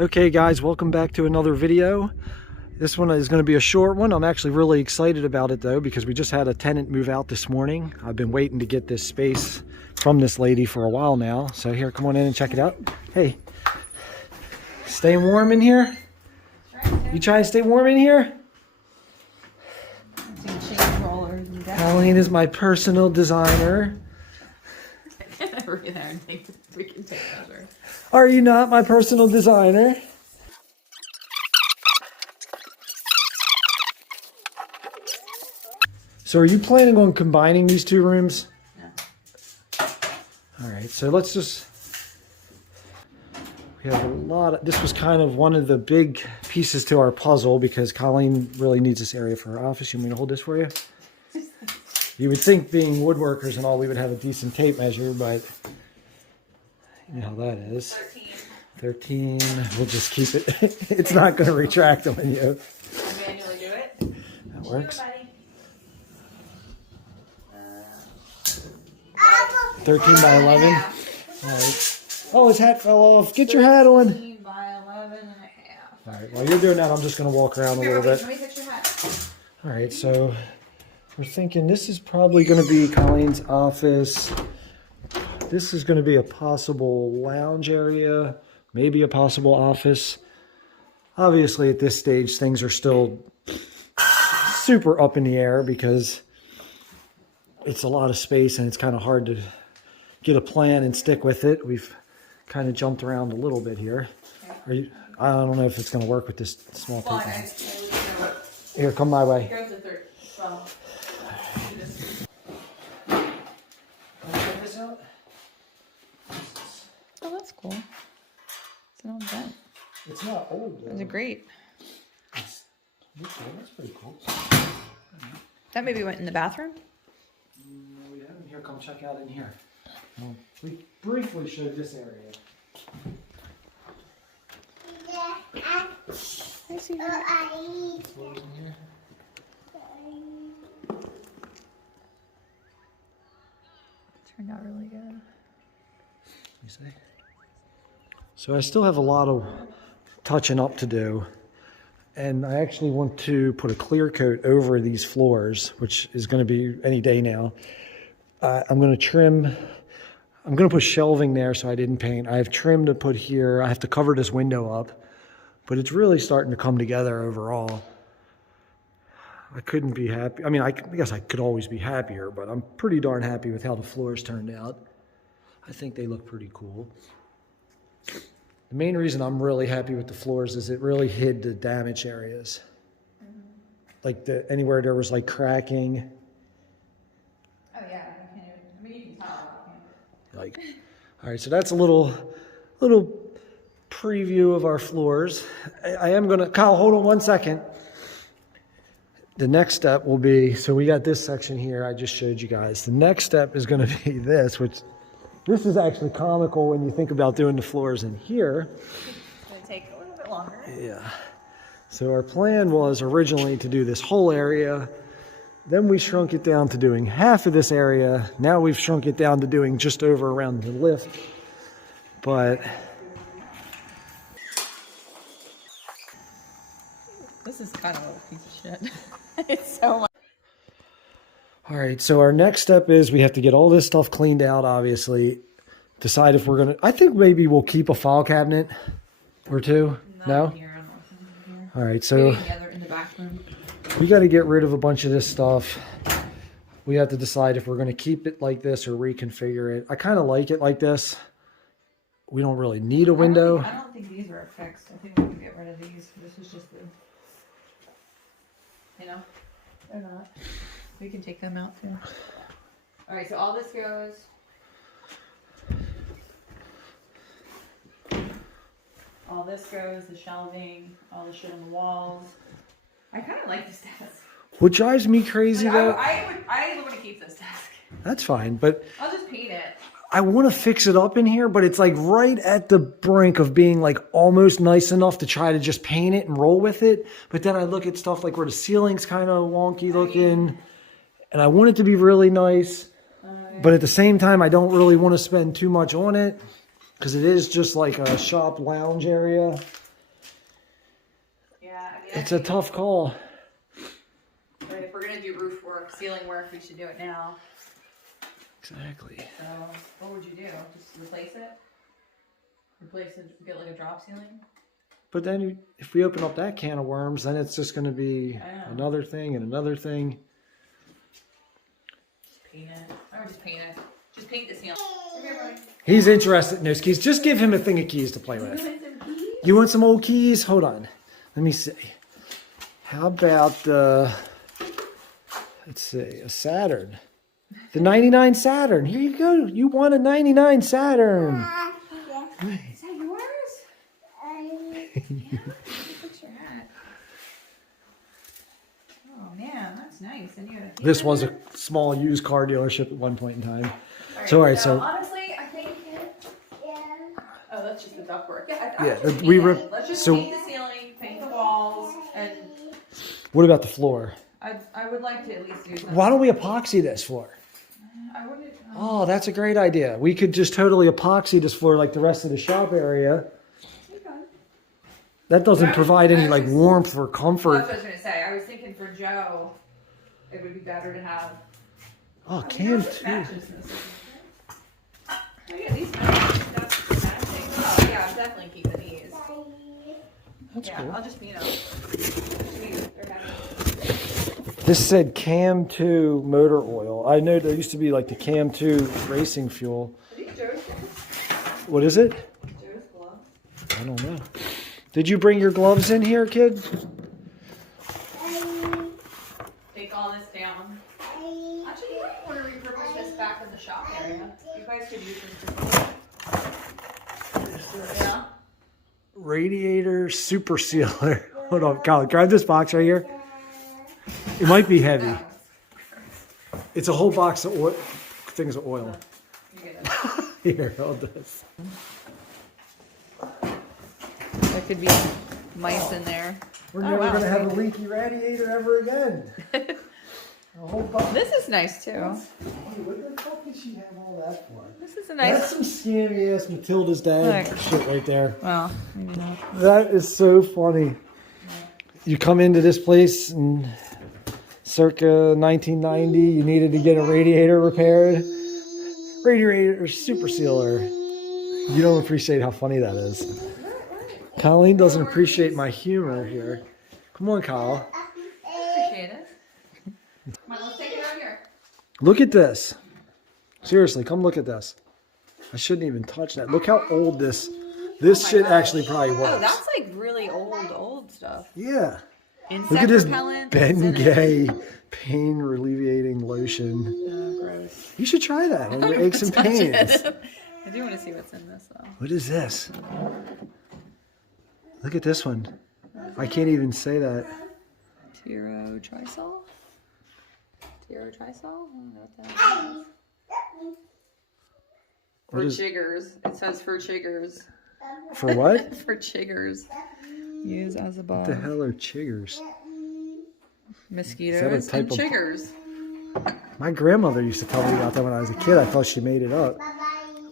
Okay guys, welcome back to another video. This one is going to be a short one. I'm actually really excited about it though because we just had a tenant move out this morning. I've been waiting to get this space from this lady for a while now. So here, come on in and check it out. Hey, staying warm in here? You trying to stay warm in here? Colleen is my personal designer. Over there and take the freaking tape measure. Are you not my personal designer? So are you planning on combining these two rooms? No. All right, so let's just, we have a lot of, this was kind of one of the big pieces to our puzzle because Colleen really needs this area for her office. You want me to hold this for you? You would think being woodworkers and all, we would have a decent tape measure, but you know how that is. 13. We'll just keep it. It's not going to retract on you. I manually do it. That works. 13 by 11. Yeah. All right. Oh, his hat fell off. Get your hat on. 13 by 11 and a half. All right. While you're doing that, I'm just going to walk around a little bit. Let me fix your hat. All right. So we're thinking this is probably going to be Colleen's office. This is going to be a possible lounge area, maybe a possible office. Obviously, at this stage, things are still super up in the air because it's a lot of space and it's kind of hard to get a plan and stick with it. We've kind of jumped around a little bit here. Are you, I don't know if it's going to work with this small paper. Here, come my way. Here's the third. Well, Check this out. oh, that's cool. It's an old vent. It's not old though. It's a grate. It's, okay, that's pretty cool. That maybe went in the bathroom? No, we haven't. Here, come check out in here. Well, we briefly showed this area. I see that. Floors in here. Turned out really good. You see? So I still have a lot of touching up to do. And I actually want to put a clear coat over these floors, which is going to be any day now. I'm going to trim, I'm going to put shelving there so I didn't paint. I have trim to put here. I have to cover this window up. But it's really starting to come together overall. I couldn't be happy. I mean, I guess I could always be happier, but I'm pretty darn happy with how the floors turned out. I think they look pretty cool. The main reason I'm really happy with the floors is it really hid the damage areas. Like anywhere there was like cracking. Oh yeah, I can't even, I mean you can tell. Like, all right, so that's a little preview of our floors. I am gonna, Kyle, hold on 1 second. The next step will be, so we got this section here I just showed you guys. The next step is gonna be this, which this is actually comical when you think about doing the floors in here. It's gonna take a little bit longer. Yeah. So our plan was originally to do this whole area. Then we shrunk it down to doing half of this area. Now we've shrunk it down to doing just over around the lift. But This is kind of a piece of shit. It's so much. all right, so our next step is we have to get all this stuff cleaned out, obviously. Decide if we're gonna, I think maybe we'll keep a file cabinet or two. No? Here, I'm not here. All right, so Maybe together in the back room. we got to get rid of a bunch of this stuff. We have to decide if we're going to keep it like this or reconfigure it. I kind of like it like this. We don't really need a window. I don't think these were fixed. I think we can get rid of these. This is just the, you know, they're not. We can take them out too. All right, so all this goes. All this goes, the shelving, all the shit on the walls. I kind of like this desk. What drives me crazy Like, though, I want to keep this desk. that's fine, but I'll just paint it. I want to fix it up in here, but it's like right at the brink of being like almost nice enough to try to just paint it and roll with it. But then I look at stuff like where the ceiling's kind of wonky looking and I want it to be really nice. But at the same time, I don't really want to spend too much on it because it is just like a shop lounge area. Yeah, I mean, It's a tough call. But if we're gonna do roof work, ceiling work, we should do it now. Exactly. So, what would you do? Just replace it? Replace it, get like a drop ceiling? But then if we open up that can of worms, then it's just going to be another thing and another thing. Just paint it. I would just paint it. Just paint the ceiling. Okay, buddy. He's interested in those keys. Just give him a thing of keys to play with. You want some old keys? Hold on. Let me see. How about let's see, a Saturn. The 99 Saturn. Here you go. You want a 99 Saturn. Is that yours? Yeah. Fix your hat. Oh man, that's nice. And you had a This was a small used car dealership at one point in time. All right, so honestly, I think. Oh, that's just the ductwork. Yeah, let's just paint the ceiling, paint the walls, and. What about the floor? I would like to at least do something. Why don't we epoxy this floor? I wouldn't. Oh, that's a great idea. We could just totally epoxy this floor like the rest of the shop area. That doesn't provide any like warmth or comfort. That's what I was going to say. I was thinking for Joe, it would be better to have. Oh, Cam too. Oh yeah, these matching. Oh yeah, I'm definitely keeping these. That's cool. I'll just, they're happy. This said Cam 2 motor oil. I know there used to be like the Cam 2 racing fuel. Are these Joe's gloves? What is it? Joe's gloves. I don't know. Did you bring your gloves in here, kid? Take all this down. Actually, you might want to repurpose this back in the shop area. You guys could use this. Yeah. Radiator super sealer. Hold on, Colin, grab this box right here. It might be heavy. It's a whole box of oil, things of oil. Here, hold this. There could be mice in there. We're never going to have a leaky radiator ever again. A whole box. This is nice too. Hey, what the fuck did she have all that for? This is a nice. That's some scammy ass Matilda's dad shit right there. Well, maybe not. That is so funny. You come into this place and circa 1990, you needed to get a radiator repaired. Radiator super sealer. You don't appreciate how funny that is. Colleen doesn't appreciate my humor here. Come on, Kyle. Appreciate it. Come on, let's take it out here. Look at this. Seriously, come look at this. I shouldn't even touch that. Look how old this shit actually probably was. Oh, that's like really old stuff. Yeah. Insect Look at this repellent. Bengay pain relieving lotion. Oh, gross. You should try that on your aches and pains. I do want to see what's in this though. What is this? Look at this one. I can't even say that. Tyrotrisol? Tyrotrisol? I don't know what that is. For chiggers. It says for chiggers. For what? For chiggers. Use as a balm. What the hell are chiggers? Mosquitoes and chiggers. My grandmother used to tell me about that when I was a kid. I thought she made it up.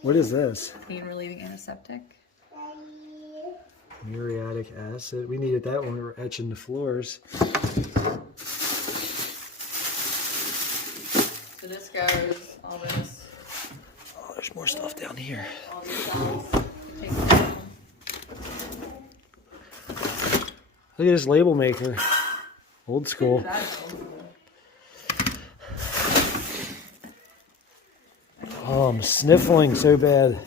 What is this? Pain relieving antiseptic. Muriatic acid. We needed that when we were etching the floors. So this goes, all this. Oh, there's more stuff down here. All these cells. Take them down. Look at this label maker. Old school. That is old school. Oh, I'm sniffling so bad.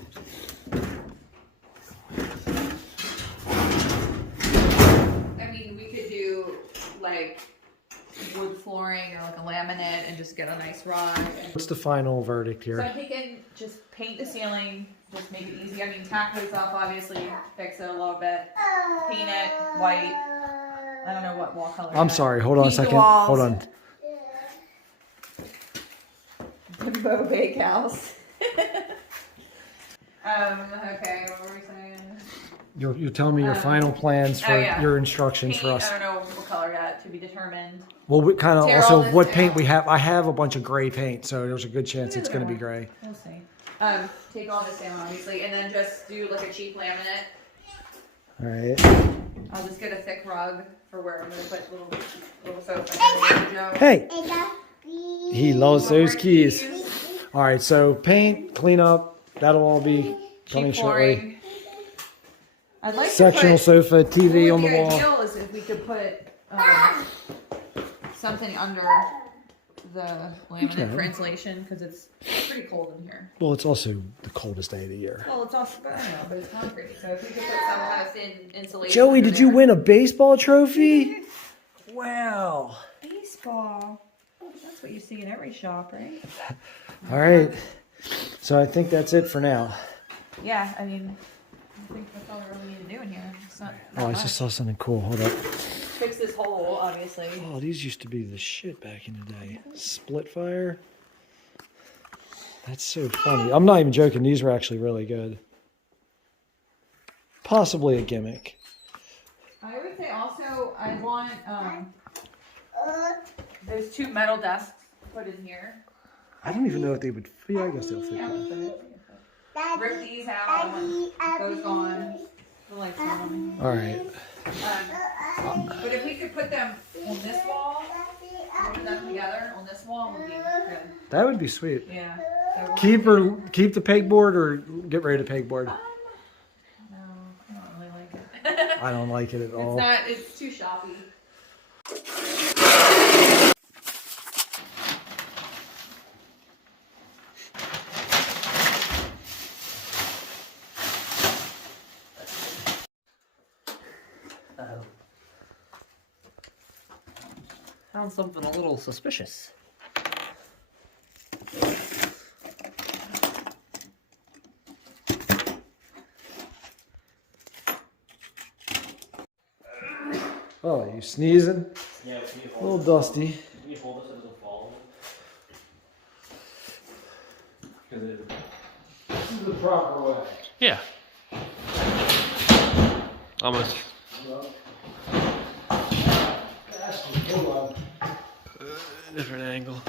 I mean, we could do like wood flooring or like a laminate and just get a nice rug. What's the final verdict So here? I'm thinking just paint the ceiling, just make it easy. I mean, tack those up, obviously, fix it a little bit, paint it white. I don't know what wall color. I'm sorry. Hold on a second. Hold on. Bimbo Bakehouse. Okay, what were we saying? You're telling me your final plans for your instructions Paint, for us. I don't know what color yet to be determined. Well, we kind of Tear also all this what down. paint we have. I have a bunch of gray paint, so there's a good chance it's going to be gray. We'll see. Take all this down, obviously, and then just do like a cheap laminate. All right. I'll just get a thick rug for where I'm gonna put little sofa. Joe. Hey, he loves those keys. All right, so paint, clean up. That'll all be coming Keep shortly. pouring. I'd like Sectional to sofa, TV what on would the be wall. ideal is if we could put something under the laminate for insulation because it's pretty cold in here. Well, it's also the coldest day of the year. Well, it's also, but I know, but it's concrete. So if we could put some kind of thin insulation. Joey, under did you there. win a baseball trophy? Wow. Baseball. That's what you see in every shop, right? All right. So I think that's it for now. Yeah, I mean, I think that's all we really need to do in here. It's not. Oh, I just saw something cool. Hold up. Fix this hole, obviously. Oh, these used to be the shit back in the day. Split fire. That's so funny. I'm not even joking. These were actually really good. Possibly a gimmick. I would say also I want there's 2 metal desks put in here. I don't even know if they would fit. I guess they'll fit. Yeah, There. put it. Rip these out. I want those gone. The lights on. All right. But if we could put them on this wall, put them together on this wall would be good. That would be sweet. Yeah. So Keep the pegboard or get rid of the pegboard. no, I don't really like it. I don't like it at all. It's too shoppy. Found something a little suspicious. Oh, you sneezing? Yeah, A little dusty. Can you hold this so it doesn't fall? This is the proper way. Yeah. Almost. Different angle.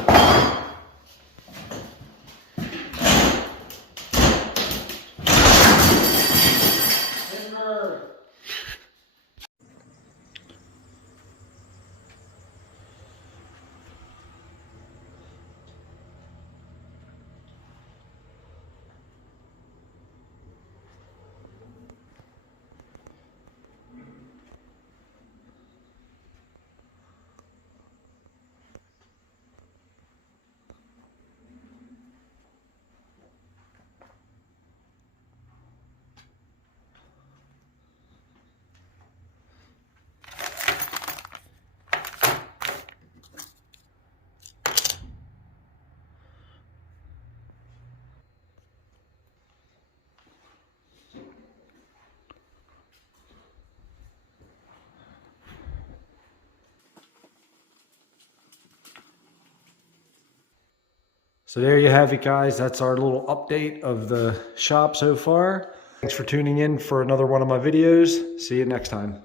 So there you have it, guys. That's our little update of the shop so far. Thanks for tuning in for another one of my videos. See you next time.